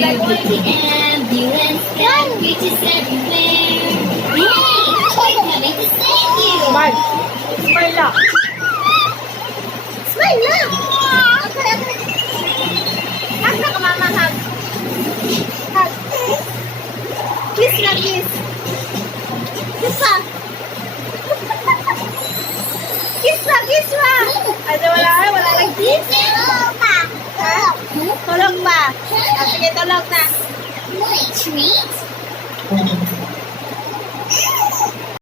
the ambulance that reaches everywhere. Yay! We're coming to save you! Smile. Smile lang. Smile lang! Okay, okay. Hug na ka, mama, hug. Hug. Kiss na, kiss. Kiss pa! Kiss na, kiss na. Ay, wala lang kiss. Tulog pa! Tulog pa. Ah, sige, tulog na. My treat?